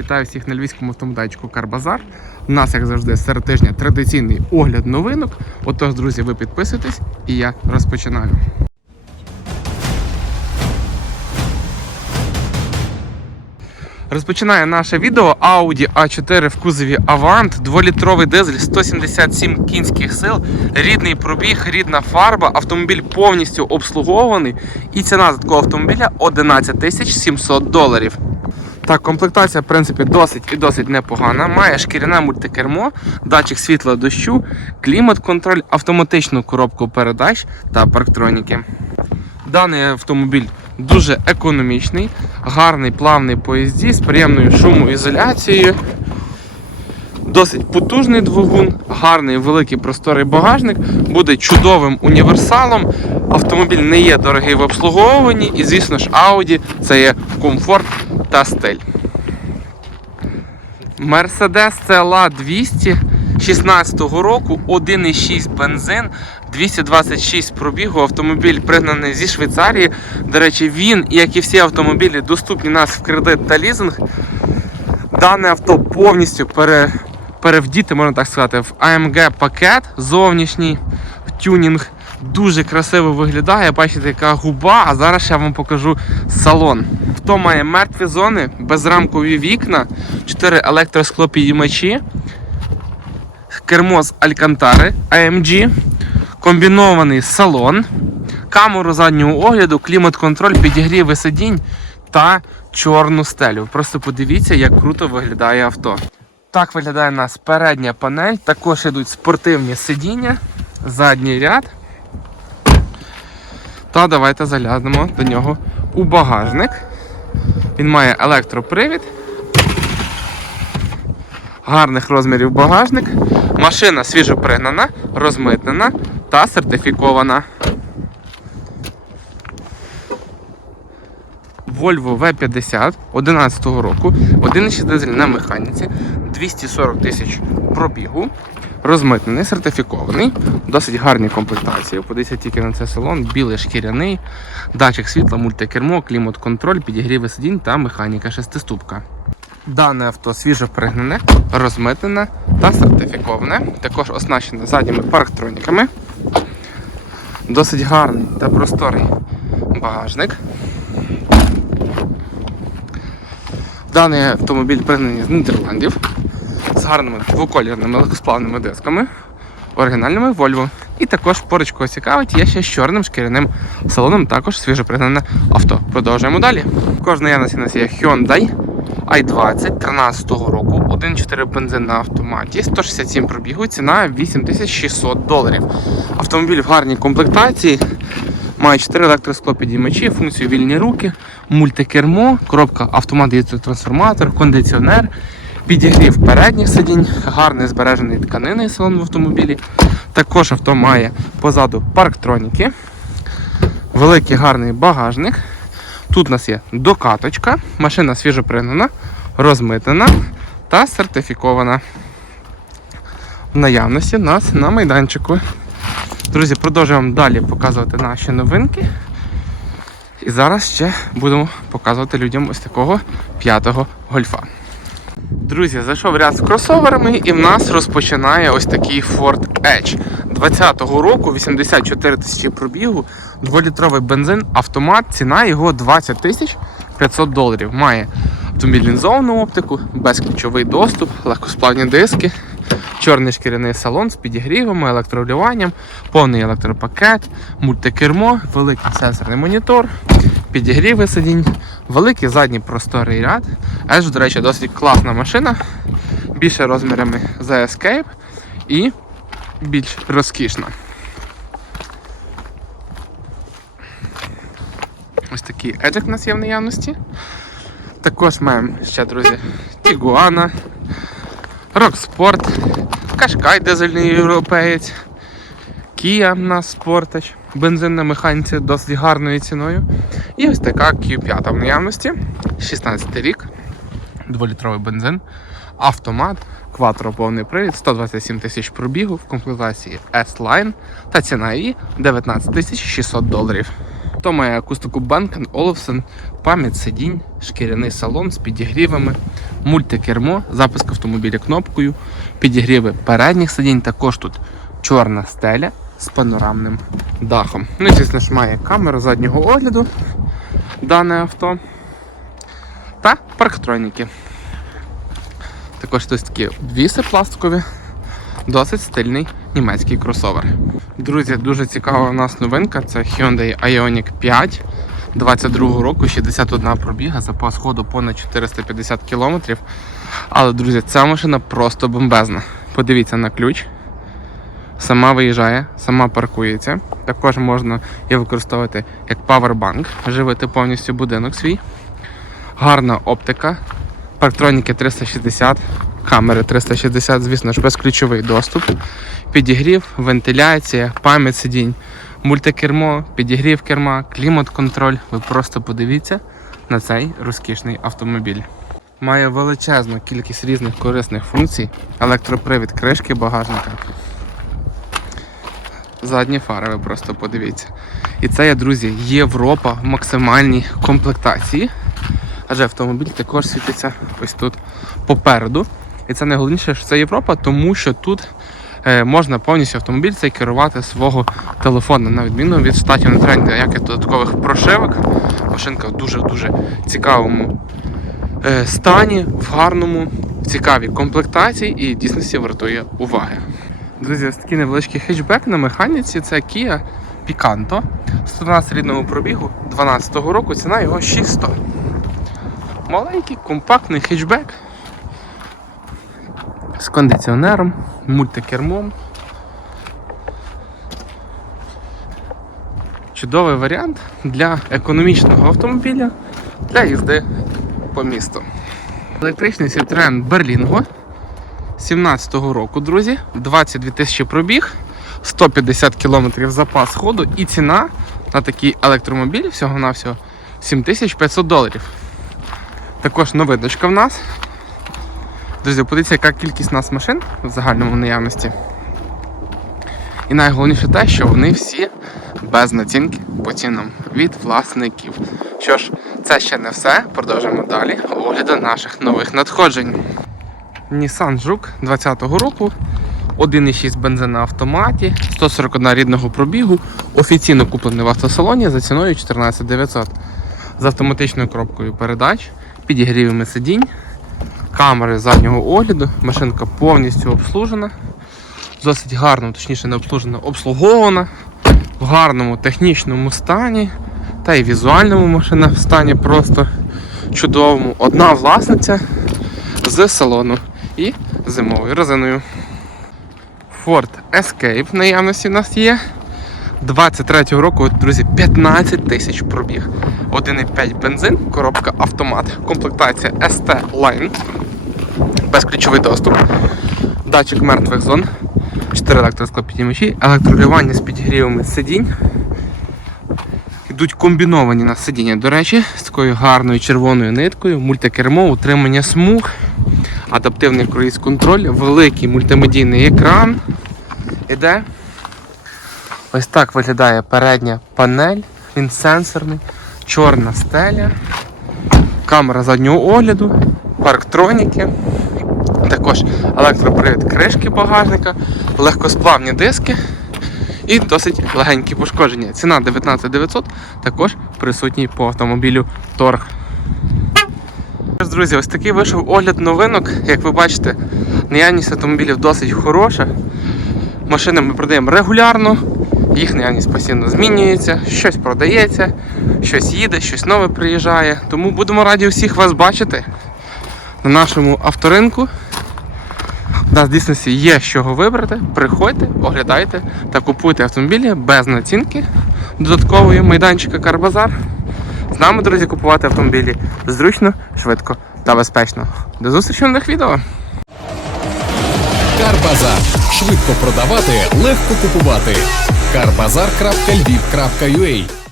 Вітаю всіх на львівському автомайданчику Карбазар. У нас, як завжди, серед тижня традиційний огляд новинок. Отож, друзі, ви підписуйтесь і я розпочинаю. Розпочинає наше відео Audi A4 в кузові Avant, 2-літровий дизель, 177 кінських сил, рідний пробіг, рідна фарба, автомобіль повністю обслугований і ціна за такого автомобіля 11 тисяч 700 доларів. Так, комплектація, в принципі, досить і досить непогана. Має шкіряне мультикермо, датчик світла дощу, клімат-контроль, автоматичну коробку передач та парктроніки. Даний автомобіль дуже економічний, гарний плавний по їзді з приємною шумоізоляцією. Досить потужний двигун, гарний великий просторий багажник, буде чудовим універсалом. Автомобіль не є дорогий в обслуговуванні, і, звісно ж, Audi це є комфорт та стиль. Mercedes CLA 200 16 року, 1,6 бензин, 226 пробігу. Автомобіль пригнаний зі Швейцарії. До речі, він, як і всі автомобілі, доступні нас в кредит та лізинг. Дане авто повністю пере, перевдіти, можна так сказати, в AMG пакет зовнішній тюнінг. Дуже красиво виглядає. Бачите, яка губа. А зараз ще вам покажу салон. Авто має мертві зони, безрамкові вікна, 4 електросклопідіймачі, кермо з Алькантари AMG, комбінований салон, камеру заднього огляду, клімат-контроль, підігріви сидінь та чорну стелю. Просто подивіться, як круто виглядає авто. Так виглядає у нас передня панель, також йдуть спортивні сидіння, задній ряд. Та давайте заглянемо до нього у багажник. Він має електропривід. Гарних розмірів багажник. Машина свіжопригнана, розмитнена та сертифікована. Volvo V50 11 року, 1,6 дизель на механіці, 240 тисяч пробігу, розмитнений, сертифікований, досить гарні комплектації. Подивіться тільки на цей салон, білий шкіряний, датчик світла, мультикермо, клімат-контроль, підігріви сидінь та механіка шестиступка. Дане авто свіжо пригнане, розмитнене та сертифіковане. Також оснащене задніми парктроніками. Досить гарний та просторий багажник. Даний автомобіль пригнаний з Нідерландів з гарними двоколірними легкосплавними дисками, оригінальними Volvo. І також поруч кого цікавить, є ще з чорним шкіряним салоном, також свіжо пригнане авто. Продовжуємо далі. Також наявності у нас є Hyundai i20 13 року, 1,4 бензин на автоматі, 167 пробігу, ціна 8600 доларів. Автомобіль в гарній комплектації. Має 4 електросклопідіймачі, функцію вільні руки, мультикермо, коробка автомат трансформатор, кондиціонер, підігрів передніх сидінь, гарний збережений тканинний салон в автомобілі. Також авто має позаду парктроніки, великий гарний багажник. Тут у нас є докаточка, машина свіжопригнана, розмитнена та сертифікована. В наявності нас на майданчику. Друзі, продовжуємо далі показувати наші новинки. І зараз ще будемо показувати людям ось такого п'ятого гольфа. Друзі, зайшов ряд з кросоверами і в нас розпочинає ось такий Ford Edge 20-го року, 84 тисячі пробігу, 2-літровий бензин, автомат, ціна його 20 тисяч 500 доларів. Має автомобіль лінзовану оптику, безключовий доступ, легкосплавні диски, чорний шкіряний салон з підігрівами, електролюванням, повний електропакет, мультикермо, великий сенсорний монітор, підігріви сидінь, великий задній просторий ряд. Edge, до речі, досить класна машина, більше розмірами за Escape і більш розкішна. Ось такий еджик у нас є в наявності. Також маємо ще, друзі, Тігуана, Рокспорт, Кашкай дизельний європеєць, Kia в нас Sportage, бензин на механіці досить гарною ціною. І ось така Q5 в наявності, 16 рік, 2-літровий бензин, автомат, кватро повний привід, 127 тисяч пробігу в комплектації S-Line та ціна її 19 тисяч 600 доларів. авто має акустику Bang Olufsen, пам'ять сидінь, шкіряний салон з підігрівами, мультикермо, запуск автомобіля кнопкою, підігріви передніх сидінь. Також тут чорна стеля з панорамним дахом. Ну звісно ж має камеру заднього огляду дане авто та парктроніки. Також тут такі віси пластикові, досить стильний німецький кросовер. Друзі, дуже цікава у нас новинка. Це Hyundai Ioniq 5 22 року, 61 пробіга, запас ходу понад 450 км. Але, друзі, ця машина просто бомбезна. Подивіться на ключ. Сама виїжджає, сама паркується. Також можна її використовувати як павербанк, живити повністю будинок свій. Гарна оптика, парктроніки 360, камери 360, звісно ж, безключовий доступ, підігрів, вентиляція, пам'ять сидінь, мультикермо, підігрів керма, клімат-контроль. Ви просто подивіться на цей розкішний автомобіль. Має величезну кількість різних корисних функцій, електропривід кришки багажника. Задні фари, ви просто подивіться. І це є, друзі, Європа в максимальній комплектації. Адже автомобіль також світиться ось тут попереду. І це найголовніше, що це Європа, тому що тут е, можна повністю автомобіль цей керувати свого телефону, на відміну від штатів на тренді, ніяких додаткових прошивок. Машинка в дуже-дуже цікавому е, стані, в гарному, в цікавій комплектації і в дійсності вартує уваги. Друзі, ось такий невеличкий хетчбек на механіці. Це Kia Picanto. 112 рідного пробігу 2012 року, ціна його 600. Маленький, компактний хетчбек з кондиціонером, мультикермом. Чудовий варіант для економічного автомобіля для їзди по місту. Електричний Citroen Berlingo 17-го року, друзі, 22 тисячі пробіг, 150 км запас ходу і ціна на такий електромобіль всього-навсього 7500 доларів. Також новиночка в нас. Друзі, подивіться, яка кількість нас машин в загальному наявності. І найголовніше те, що вони всі без націнки по цінам від власників. Що ж, це ще не все. Продовжимо далі огляду наших нових надходжень. Nissan Жук 20-го року, 1,6 бензин на автоматі, 141 рідного пробігу, офіційно куплений в автосалоні за ціною 14 900 з автоматичною коробкою передач, підігрівами сидінь, камери заднього огляду, машинка повністю обслужена, досить гарно, точніше не обслужена, обслугована, в гарному технічному стані, та й візуальному машина в стані просто чудовому. Одна власниця з салону і зимовою резиною. Ford Escape в наявності у нас є. 23-го року, друзі, 15 тисяч пробіг. 1,5 бензин, коробка автомат. Комплектація ST Line. Безключовий доступ. Датчик мертвих зон. 4 електросклопідіймачі, електролювання з підігрівами сидінь. Йдуть комбіновані на сидіння, до речі, з такою гарною червоною ниткою, мультикермо, утримання смуг, адаптивний круїз контроль, великий мультимедійний екран. Іде. Ось так виглядає передня панель, він сенсорний, чорна стеля, камера заднього огляду, парктроніки, також електропривід кришки багажника, легкосплавні диски і досить легенькі пошкодження. Ціна 19 900 також присутній по автомобілю торг. Друзі, ось такий вийшов огляд новинок. Як ви бачите, наявність автомобілів досить хороша. Машини ми продаємо регулярно, їх наявність постійно змінюється, щось продається, щось їде, щось нове приїжджає. Тому будемо раді усіх вас бачити на нашому авторинку. У нас в дійсності є з чого вибрати. Приходьте, оглядайте та купуйте автомобілі без націнки додаткової майданчика Карбазар. З нами, друзі, купувати автомобілі зручно, швидко та безпечно. До зустрічі в нових відео! Карбазар. Швидко продавати, легко купувати. Карбазар.львів.ua